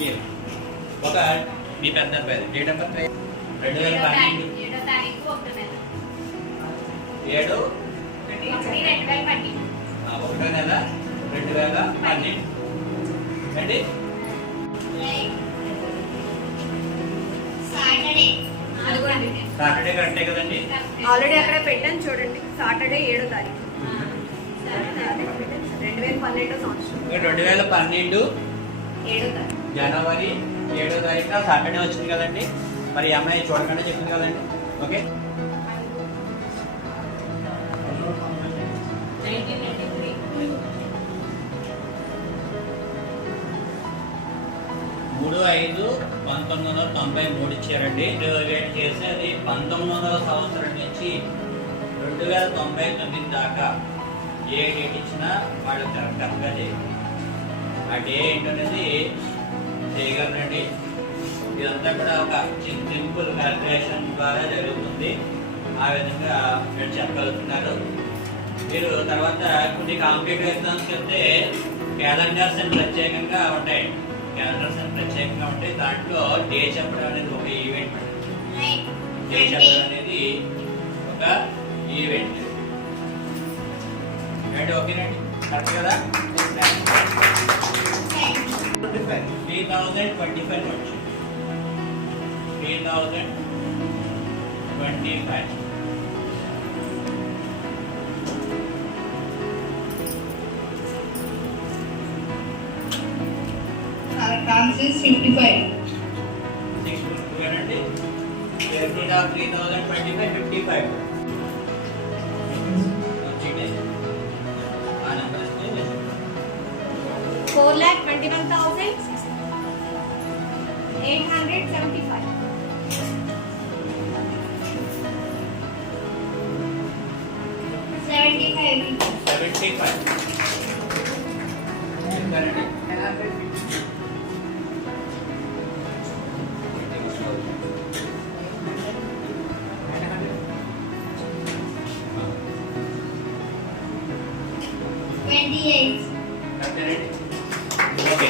మీరు ఒక మీ పెద్ద అబ్బాయి డేట్ ఆఫ్ బర్త్ 2012 7 ఒకటో నెల 2012 అండి. సాటర్డే కరెక్టే కదండి. ఆల్రెడీ అక్కడ పెట్టాను చూడండి. సాటర్డే 7వ తారీఖు 2012 సంవత్సరం. 2012 7వ తారీఖు జనవరి 7వ తారీఖున సాటర్డే వచ్చింది కదండి. మరి ఈ అమ్మాయి చూడకుండా చెప్పింది కదండి. ఓకే 3/5/1993 ఇచ్చారండి. రిజర్వేట్ చేసి అది 1900వ సంవత్సరం నుంచి 2099 దాకా ఏ డేట్ ఇచ్చినా వాళ్ళు కరెక్ట్గా చేయాలి. ఆ డే ఏంటనేది చేయగలరండి. ఇదంతా కూడా ఒక సింపుల్ క్యాల్కులేషన్ ద్వారా జరుగుతుంది. ఆ విధంగా మీరు చెప్పగలుగుతున్నారు. మీరు తర్వాత కొన్ని కాంపిటేటివ్ ఎగ్జామ్స్కి వెళ్తే క్యాలెండర్స్ అని ప్రత్యేకంగా ఉంటాయి. క్యాలెండర్స్ అని ప్రత్యేకంగా ఉంటాయి. దాంట్లో డే చెప్పడం అనేది ఒక ఈవెంట్. డే చెప్పడం అనేది ఒక ఈవెంట్ అండి. ఓకేనండి, కరెక్ట్ కదా. 3025 వచ్చి 3025 Francis 55. 6 అండి. 3025 55 ఆ నెంబర్ ఇస్తే 4,21,875. 75. 75 చెప్తానండి. Twenty-eight. ఓకే